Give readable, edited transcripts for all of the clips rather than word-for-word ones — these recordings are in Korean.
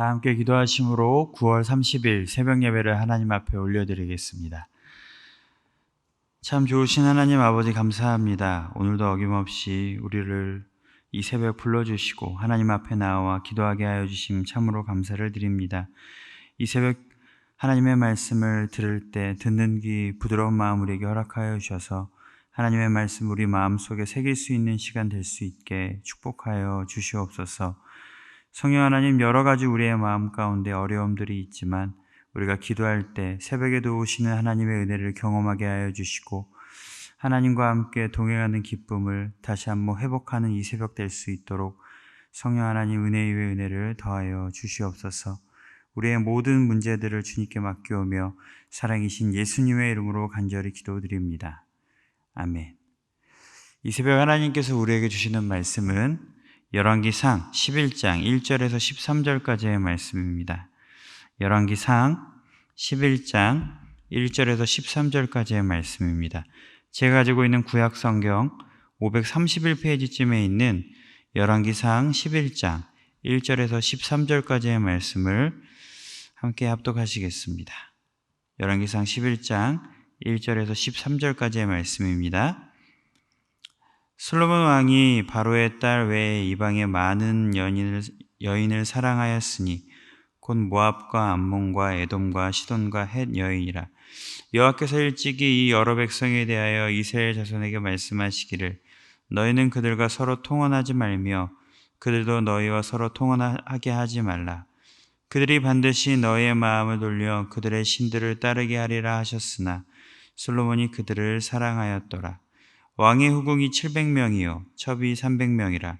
다 함께 기도하심으로 9월 30일 새벽 예배를 하나님 앞에 올려드리겠습니다. 참 좋으신 하나님 아버지 감사합니다. 오늘도 어김없이 우리를 이 새벽 불러주시고 하나님 앞에 나와 기도하게 하여 주심 참으로 감사를 드립니다. 이 새벽 하나님의 말씀을 들을 때 듣는 귀 부드러운 마음 우리에게 허락하여 주셔서 하나님의 말씀 우리 마음속에 새길 수 있는 시간 될 수 있게 축복하여 주시옵소서. 성령 하나님, 여러 가지 우리의 마음 가운데 어려움들이 있지만 우리가 기도할 때 새벽에도 오시는 하나님의 은혜를 경험하게 하여 주시고 하나님과 함께 동행하는 기쁨을 다시 한번 회복하는 이 새벽 될 수 있도록 성령 하나님 은혜 위에 은혜를 더하여 주시옵소서. 우리의 모든 문제들을 주님께 맡겨오며 사랑이신 예수님의 이름으로 간절히 기도드립니다. 아멘. 이 새벽 하나님께서 우리에게 주시는 말씀은 열왕기상 11장 1절에서 13절까지의 말씀입니다. 열왕기상 11장 1절에서 13절까지의 말씀입니다. 제가 가지고 있는 구약성경 531페이지쯤에 있는 열왕기상 11장 1절에서 13절까지의 말씀을 함께 합독하시겠습니다. 열왕기상 11장 1절에서 13절까지의 말씀입니다. 솔로몬 왕이 바로의 딸 외에 이방의 많은 여인을 사랑하였으니 곧 모압과 암몬과 에돔과 시돈과 헷 여인이라. 여호와께서 일찍이 이 여러 백성에 대하여 이스라엘 자손에게 말씀하시기를 너희는 그들과 서로 통혼하지 말며 그들도 너희와 서로 통혼하게 하지 말라. 그들이 반드시 너희의 마음을 돌려 그들의 신들을 따르게 하리라 하셨으나 솔로몬이 그들을 사랑하였더라. 왕의 후궁이 700명이요 첩이 300명이라.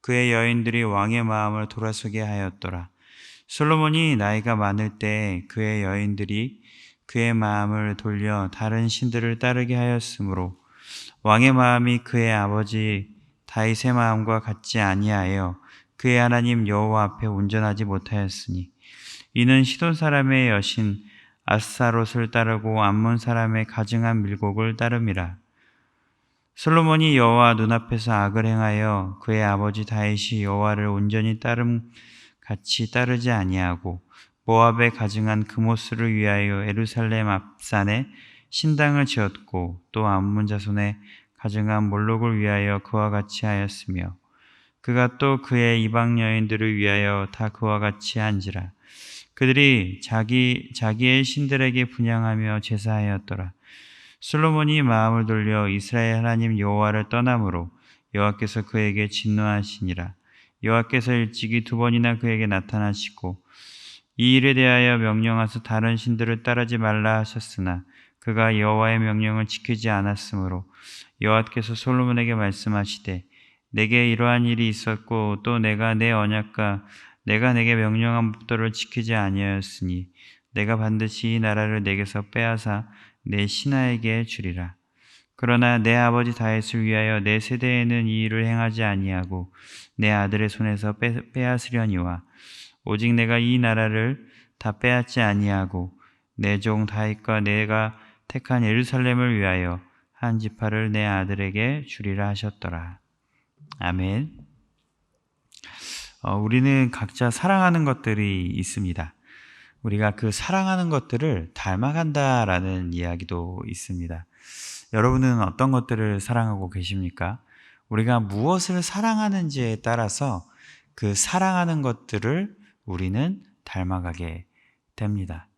그의 여인들이 왕의 마음을 돌아서게 하였더라. 솔로몬이 나이가 많을 때 그의 여인들이 그의 마음을 돌려 다른 신들을 따르게 하였으므로 왕의 마음이 그의 아버지 다윗의 마음과 같지 아니하여 그의 하나님 여호와 앞에 온전하지 못하였으니 이는 시돈 사람의 여신 아스타롯을 따르고 암몬 사람의 가증한 밀곡을 따름이라. 솔로몬이 여호와 눈앞에서 악을 행하여 그의 아버지 다윗이 여호와를 온전히 같이 따르지 아니하고 모압에 가증한 그모스를 위하여 예루살렘 앞산에 신당을 지었고 또 암몬 자손의 가증한 몰록을 위하여 그와 같이 하였으며 그가 또 그의 이방 여인들을 위하여 다 그와 같이 한지라. 그들이 자기의 신들에게 분향하며 제사하였더라. 솔로몬이 마음을 돌려 이스라엘 하나님 여호와를 떠남으로 여호와께서 그에게 진노하시니라. 여호와께서 일찍이 2번이나 그에게 나타나시고 이 일에 대하여 명령하사 다른 신들을 따르지 말라 하셨으나 그가 여호와의 명령을 지키지 않았으므로 여호와께서 솔로몬에게 말씀하시되 내게 이러한 일이 있었고 또 내가 내 언약과 내가 내게 명령한 법도를 지키지 아니하였으니 내가 반드시 이 나라를 내게서 빼앗아 내 신하에게 주리라. 그러나 내 아버지 다윗을 위하여 내 세대에는 이 일을 행하지 아니하고 내 아들의 손에서 빼앗으려니와 오직 내가 이 나라를 다 빼앗지 아니하고 내 종 다윗과 내가 택한 예루살렘을 위하여 한 지파를 내 아들에게 주리라 하셨더라. 아멘. 우리는 각자 사랑하는 것들이 있습니다. 우리가 그 사랑하는 것들을 닮아간다라는 이야기도 있습니다. 여러분은 어떤 것들을 사랑하고 계십니까? 우리가 무엇을 사랑하는지에 따라서 그 사랑하는 것들을 우리는 닮아가게 됩니다.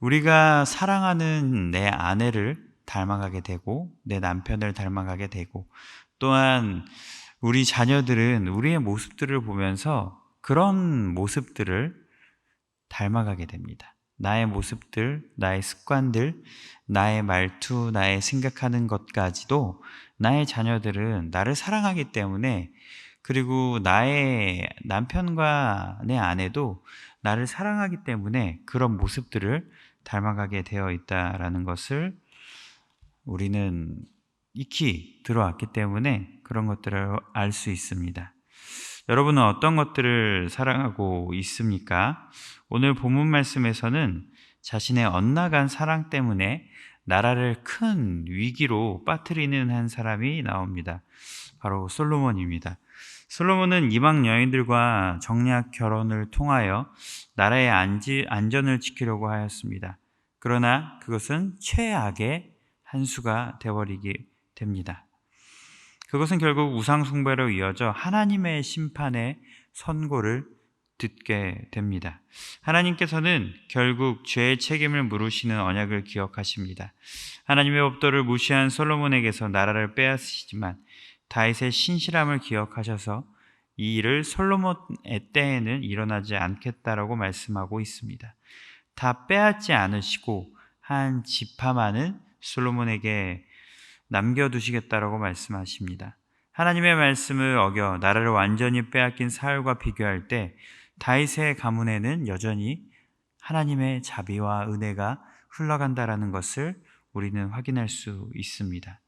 우리가 사랑하는 내 아내를 닮아가게 되고 내 남편을 닮아가게 되고 또한 우리 자녀들은 우리의 모습들을 보면서 그런 모습들을 닮아가게 됩니다. 나의 모습들, 나의 습관들, 나의 말투, 나의 생각하는 것까지도 나의 자녀들은 나를 사랑하기 때문에 그리고 나의 남편과 내 아내도 나를 사랑하기 때문에 그런 모습들을 닮아가게 되어 있다라는 것을 우리는 익히 들어왔기 때문에 그런 것들을 알 수 있습니다. 여러분은 어떤 것들을 사랑하고 있습니까? 오늘 본문 말씀에서는 자신의 엇나간 사랑 때문에 나라를 큰 위기로 빠뜨리는 한 사람이 나옵니다. 바로 솔로몬입니다. 솔로몬은 이방 여인들과 정략 결혼을 통하여 나라의 안전을 지키려고 하였습니다. 그러나 그것은 최악의 한 수가 되어버리게 됩니다. 그것은 결국 우상 숭배로 이어져 하나님의 심판의 선고를 듣게 됩니다. 하나님께서는 결국 죄의 책임을 물으시는 언약을 기억하십니다. 하나님의 법도를 무시한 솔로몬에게서 나라를 빼앗으시지만 다윗의 신실함을 기억하셔서 이 일을 솔로몬의 때에는 일어나지 않겠다라고 말씀하고 있습니다. 다 빼앗지 않으시고 한 지파만은 솔로몬에게 남겨두시겠다라고 말씀하십니다. 하나님의 말씀을 어겨 나라를 완전히 빼앗긴 사울과 비교할 때 다윗의 가문에는 여전히 하나님의 자비와 은혜가 흘러간다라는 것을 우리는 확인할 수 있습니다.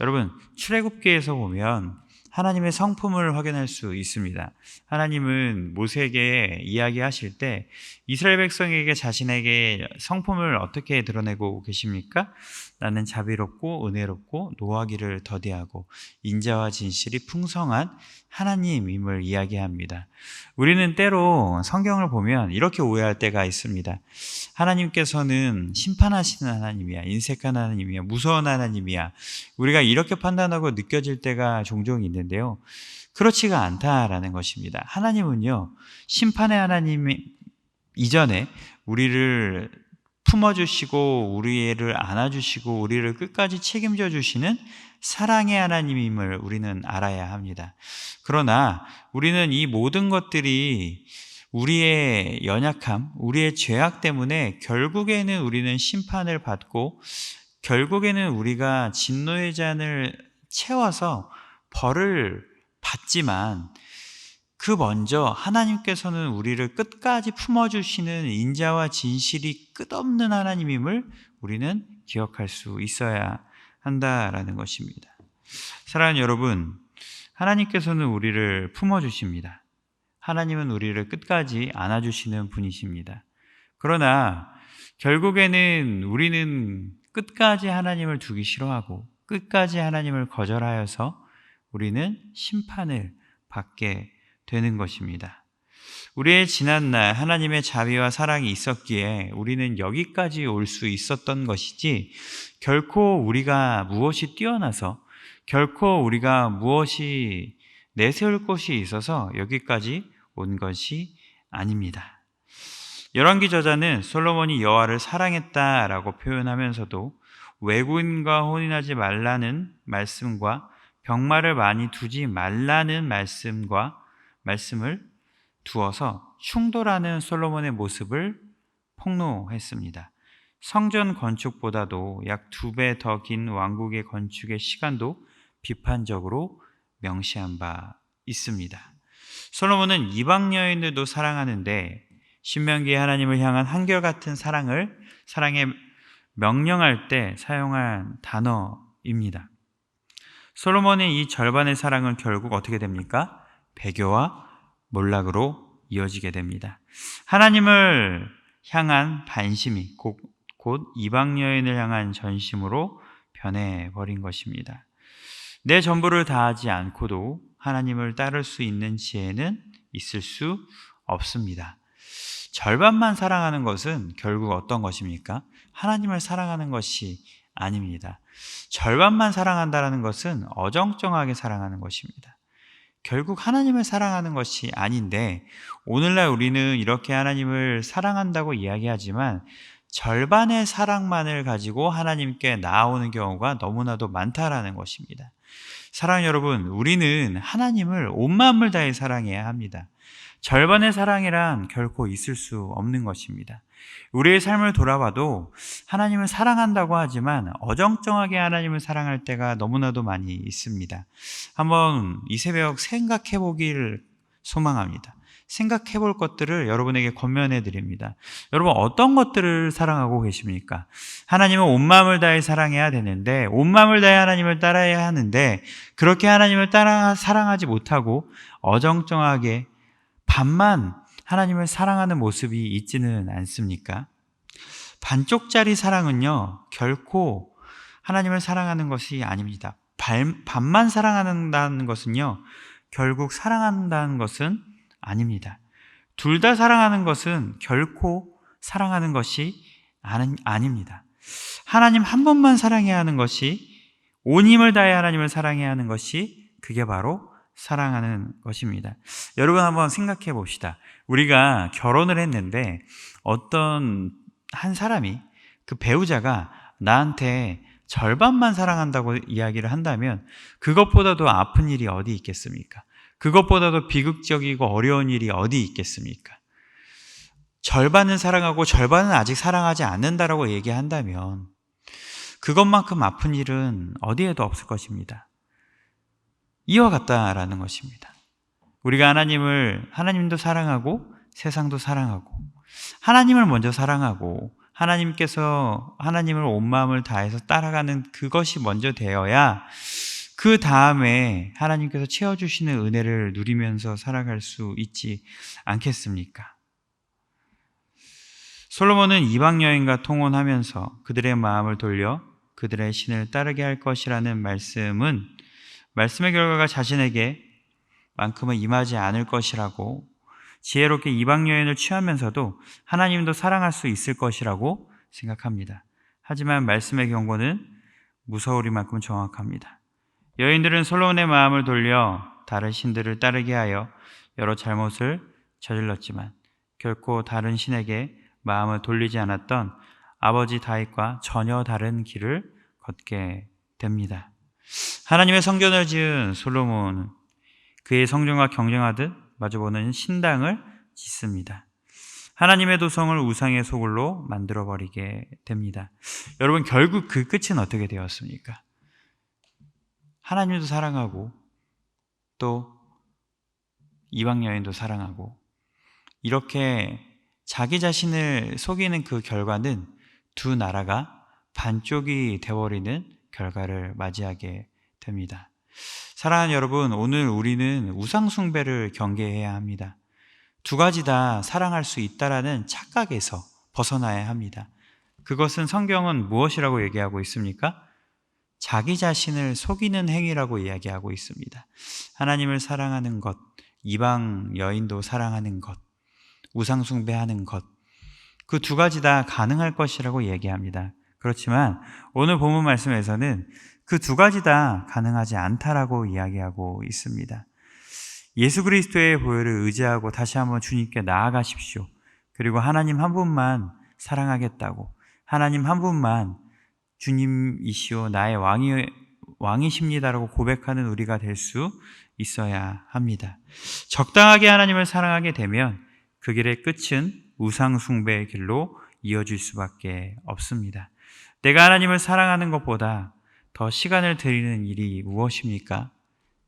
여러분, 출애굽기에서 보면 하나님의 성품을 확인할 수 있습니다. 하나님은 모세에게 이야기하실 때 이스라엘 백성에게 자신에게 성품을 어떻게 드러내고 계십니까? 나는 자비롭고 은혜롭고 노하기를 더디하고 인자와 진실이 풍성한 하나님임을 이야기합니다. 우리는 때로 성경을 보면 이렇게 오해할 때가 있습니다. 하나님께서는 심판하시는 하나님이야, 인색한 하나님이야, 무서운 하나님이야, 우리가 이렇게 판단하고 느껴질 때가 종종 있는데요, 그렇지가 않다라는 것입니다. 하나님은요, 심판의 하나님 이전에 우리를 품어주시고 우리를 안아주시고 우리를 끝까지 책임져 주시는 사랑의 하나님임을 우리는 알아야 합니다. 그러나 우리는 이 모든 것들이 우리의 연약함, 우리의 죄악 때문에 결국에는 우리는 심판을 받고 결국에는 우리가 진노의 잔을 채워서 벌을 받지만 그 먼저 하나님께서는 우리를 끝까지 품어주시는 인자와 진실이 끝없는 하나님임을 우리는 기억할 수 있어야 한다라는 것입니다. 사랑하는 여러분, 하나님께서는 우리를 품어주십니다. 하나님은 우리를 끝까지 안아주시는 분이십니다. 그러나 결국에는 우리는 끝까지 하나님을 두기 싫어하고 끝까지 하나님을 거절하여서 우리는 심판을 받게 되는 것입니다. 우리의 지난날 하나님의 자비와 사랑이 있었기에 우리는 여기까지 올 수 있었던 것이지 결코 우리가 무엇이 뛰어나서 결코 우리가 무엇이 내세울 곳이 있어서 여기까지 온 것이 아닙니다. 열왕기 저자는 솔로몬이 여호와를 사랑했다라고 표현하면서도 외국인과 혼인하지 말라는 말씀과 병마를 많이 두지 말라는 말씀을 두어서 충돌하는 솔로몬의 모습을 폭로했습니다. 성전 건축보다도 약 2배 더 긴 왕국의 건축의 시간도 비판적으로 명시한 바 있습니다. 솔로몬은 이방 여인들도 사랑하는데 신명기에 하나님을 향한 한결같은 사랑의 명령할 때 사용한 단어입니다. 솔로몬의 이 절반의 사랑은 결국 어떻게 됩니까? 배교와 몰락으로 이어지게 됩니다. 하나님을 향한 반심이 곧 이방 여인을 향한 전심으로 변해버린 것입니다. 내 전부를 다하지 않고도 하나님을 따를 수 있는 지혜는 있을 수 없습니다. 절반만 사랑하는 것은 결국 어떤 것입니까? 하나님을 사랑하는 것이 아닙니다. 절반만 사랑한다는 것은 어정쩡하게 사랑하는 것입니다. 결국 하나님을 사랑하는 것이 아닌데 오늘날 우리는 이렇게 하나님을 사랑한다고 이야기하지만 절반의 사랑만을 가지고 하나님께 나아오는 경우가 너무나도 많다라는 것입니다. 사랑하는 여러분, 우리는 하나님을 온 마음을 다해 사랑해야 합니다. 절반의 사랑이란 결코 있을 수 없는 것입니다. 우리의 삶을 돌아봐도 하나님을 사랑한다고 하지만 어정쩡하게 하나님을 사랑할 때가 너무나도 많이 있습니다. 한번 이 새벽 생각해 보기를 소망합니다. 생각해 볼 것들을 여러분에게 권면해 드립니다. 여러분, 어떤 것들을 사랑하고 계십니까? 하나님은 온 마음을 다해 사랑해야 되는데, 온 마음을 다해 하나님을 따라야 하는데, 그렇게 하나님을 사랑하지 못하고 어정쩡하게 반만 하나님을 사랑하는 모습이 있지는 않습니까? 반쪽짜리 사랑은요, 결코 하나님을 사랑하는 것이 아닙니다. 반만 사랑한다는 것은요, 결국 사랑한다는 것은 아닙니다. 둘 다 사랑하는 것은 결코 사랑하는 것이 아닙니다. 하나님 한 분만 사랑해야 하는 것이, 온 힘을 다해 하나님을 사랑해야 하는 것이, 그게 바로 사랑하는 것입니다. 여러분 한번 생각해 봅시다. 우리가 결혼을 했는데 어떤 한 사람이, 그 배우자가 나한테 절반만 사랑한다고 이야기를 한다면 그것보다도 아픈 일이 어디 있겠습니까? 그것보다도 비극적이고 어려운 일이 어디 있겠습니까? 절반은 사랑하고 절반은 아직 사랑하지 않는다라고 얘기한다면 그것만큼 아픈 일은 어디에도 없을 것입니다. 이와 같다라는 것입니다. 우리가 하나님도 사랑하고 세상도 사랑하고, 하나님을 먼저 사랑하고 하나님께서 하나님을 온 마음을 다해서 따라가는 그것이 먼저 되어야 그 다음에 하나님께서 채워주시는 은혜를 누리면서 살아갈 수 있지 않겠습니까? 솔로몬은 이방 여인과 통혼하면서 그들의 마음을 돌려 그들의 신을 따르게 할 것이라는 말씀의 결과가 자신에게 만큼은 임하지 않을 것이라고, 지혜롭게 이방 여인을 취하면서도 하나님도 사랑할 수 있을 것이라고 생각합니다. 하지만 말씀의 경고는 무서우리만큼 정확합니다. 여인들은 솔로몬의 마음을 돌려 다른 신들을 따르게 하여 여러 잘못을 저질렀지만 결코 다른 신에게 마음을 돌리지 않았던 아버지 다윗과 전혀 다른 길을 걷게 됩니다. 하나님의 성전을 지은 솔로몬은 그의 성전과 경쟁하듯 마주보는 신당을 짓습니다. 하나님의 도성을 우상의 소굴로 만들어버리게 됩니다. 여러분, 결국 그 끝은 어떻게 되었습니까? 하나님도 사랑하고 또 이방 여인도 사랑하고, 이렇게 자기 자신을 속이는 그 결과는 두 나라가 반쪽이 되어버리는 결과를 맞이하게 됩니다. 사랑하는 여러분, 오늘 우리는 우상숭배를 경계해야 합니다. 두 가지 다 사랑할 수 있다라는 착각에서 벗어나야 합니다. 그것은 성경은 무엇이라고 얘기하고 있습니까? 자기 자신을 속이는 행위라고 이야기하고 있습니다. 하나님을 사랑하는 것, 이방 여인도 사랑하는 것, 우상숭배하는 것, 그 두 가지 다 가능할 것이라고 얘기합니다. 그렇지만 오늘 본문 말씀에서는 그 두 가지 다 가능하지 않다라고 이야기하고 있습니다. 예수 그리스도의 보혈을 의지하고 다시 한번 주님께 나아가십시오. 그리고 하나님 한 분만 사랑하겠다고, 하나님 한 분만 주님이시오 나의 왕이십니다라고 고백하는 우리가 될 수 있어야 합니다. 적당하게 하나님을 사랑하게 되면 그 길의 끝은 우상숭배의 길로 이어질 수밖에 없습니다. 내가 하나님을 사랑하는 것보다 더 시간을 들이는 일이 무엇입니까?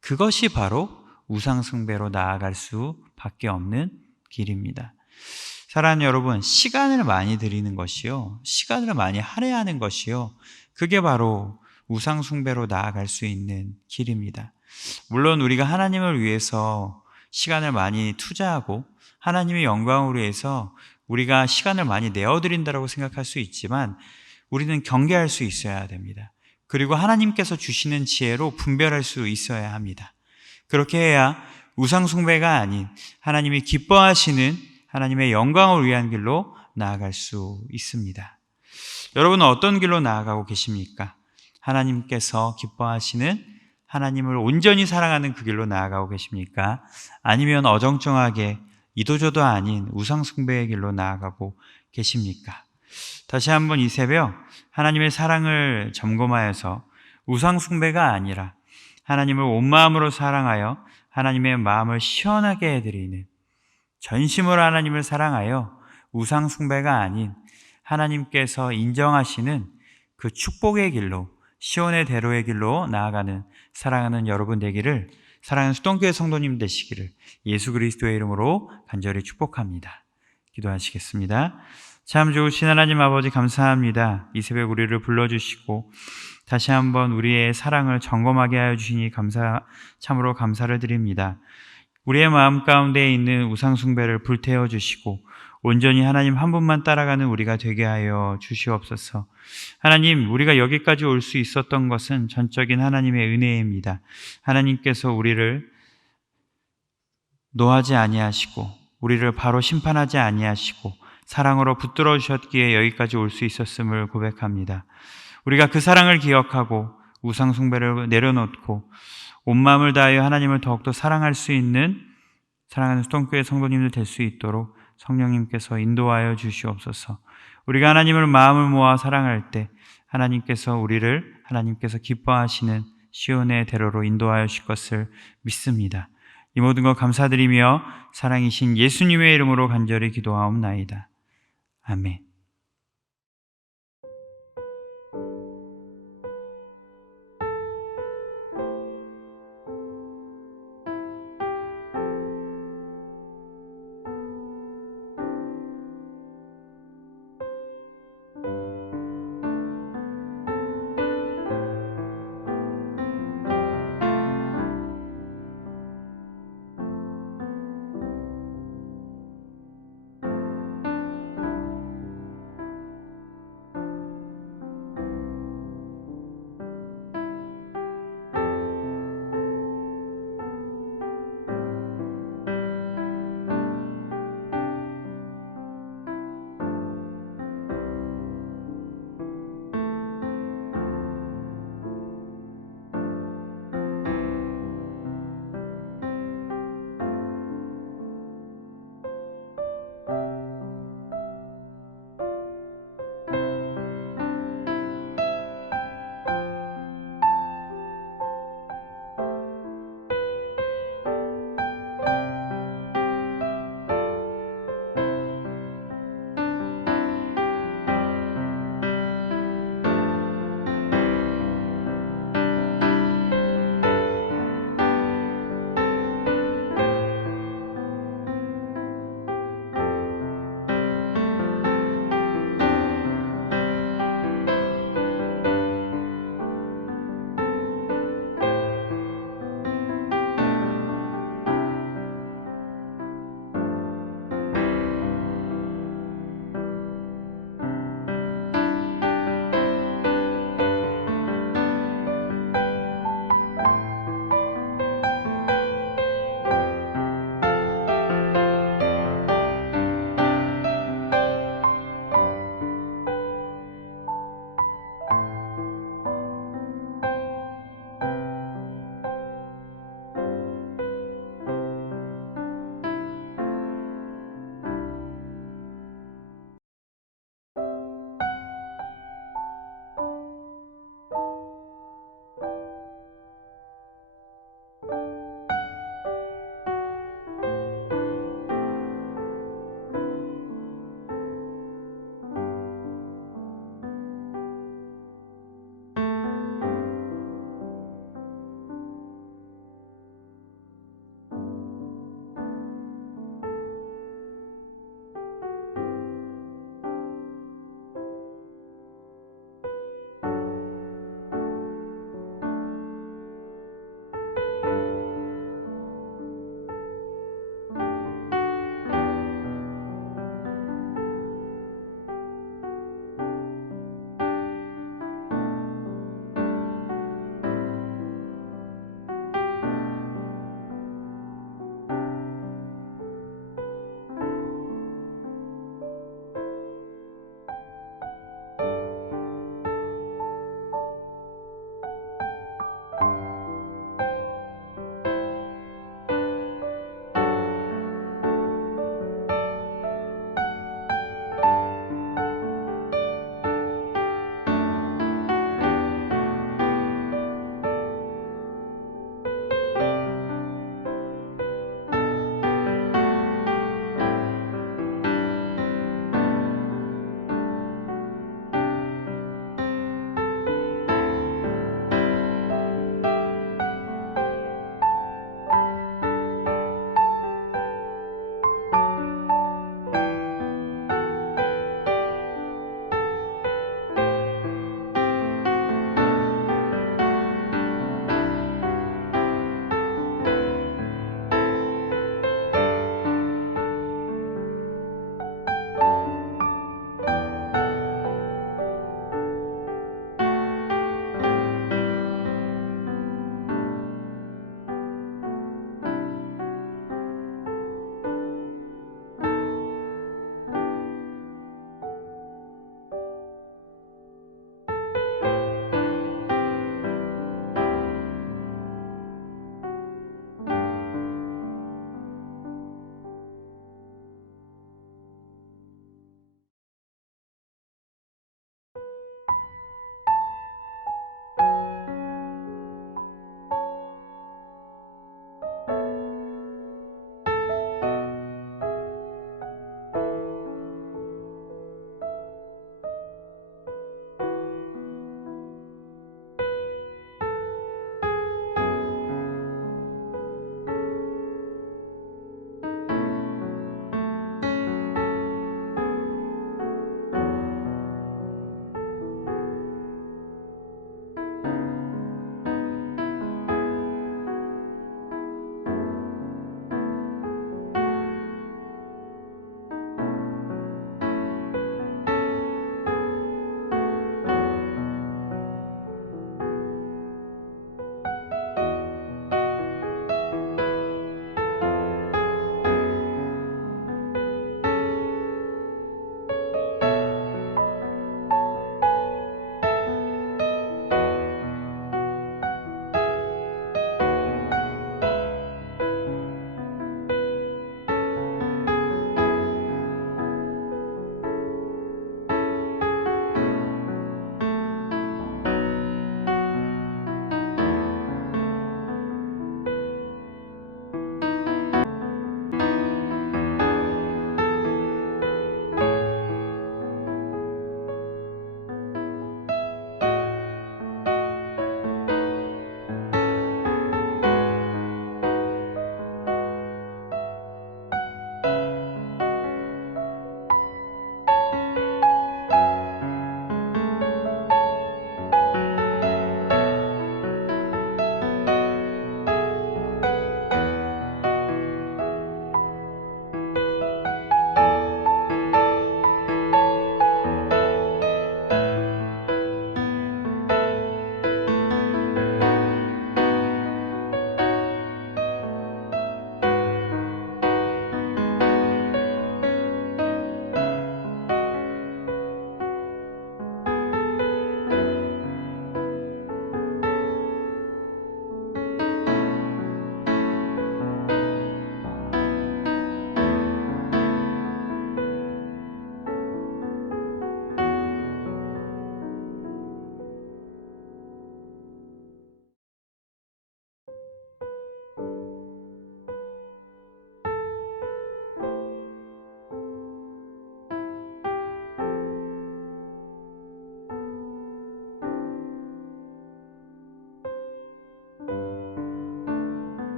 그것이 바로 우상숭배로 나아갈 수밖에 없는 길입니다. 사랑하는 여러분, 시간을 많이 들이는 것이요, 시간을 많이 할애하는 것이요, 그게 바로 우상숭배로 나아갈 수 있는 길입니다. 물론 우리가 하나님을 위해서 시간을 많이 투자하고 하나님의 영광을 위해서 우리가 시간을 많이 내어드린다고 생각할 수 있지만 우리는 경계할 수 있어야 됩니다. 그리고 하나님께서 주시는 지혜로 분별할 수 있어야 합니다. 그렇게 해야 우상숭배가 아닌 하나님이 기뻐하시는 하나님의 영광을 위한 길로 나아갈 수 있습니다. 여러분은 어떤 길로 나아가고 계십니까? 하나님께서 기뻐하시는 하나님을 온전히 사랑하는 그 길로 나아가고 계십니까? 아니면 어정쩡하게 이도저도 아닌 우상숭배의 길로 나아가고 계십니까? 다시 한번 이 새벽 하나님의 사랑을 점검하여서 우상숭배가 아니라 하나님을 온 마음으로 사랑하여 하나님의 마음을 시원하게 해드리는, 전심으로 하나님을 사랑하여 우상숭배가 아닌 하나님께서 인정하시는 그 축복의 길로, 시온의 대로의 길로 나아가는 사랑하는 여러분 되기를, 사랑하는 수동교회 성도님 되시기를 예수 그리스도의 이름으로 간절히 축복합니다. 기도하시겠습니다. 참 좋으신 하나님 아버지, 감사합니다. 이 새벽 우리를 불러주시고 다시 한번 우리의 사랑을 점검하게 하여 주시니 참으로 감사를 드립니다. 우리의 마음 가운데 있는 우상숭배를 불태워 주시고 온전히 하나님 한 분만 따라가는 우리가 되게 하여 주시옵소서. 하나님, 우리가 여기까지 올 수 있었던 것은 전적인 하나님의 은혜입니다. 하나님께서 우리를 노하지 아니하시고 우리를 바로 심판하지 아니하시고 사랑으로 붙들어 주셨기에 여기까지 올 수 있었음을 고백합니다. 우리가 그 사랑을 기억하고 우상 숭배를 내려놓고 온 마음을 다하여 하나님을 더욱더 사랑할 수 있는 사랑하는 수동교회 성도님들 될 수 있도록 성령님께서 인도하여 주시옵소서. 우리가 하나님을 마음을 모아 사랑할 때 하나님께서 기뻐하시는 시온의 대로로 인도하여 주실 것을 믿습니다. 이 모든 것 감사드리며 사랑이신 예수님의 이름으로 간절히 기도하옵나이다. 아멘.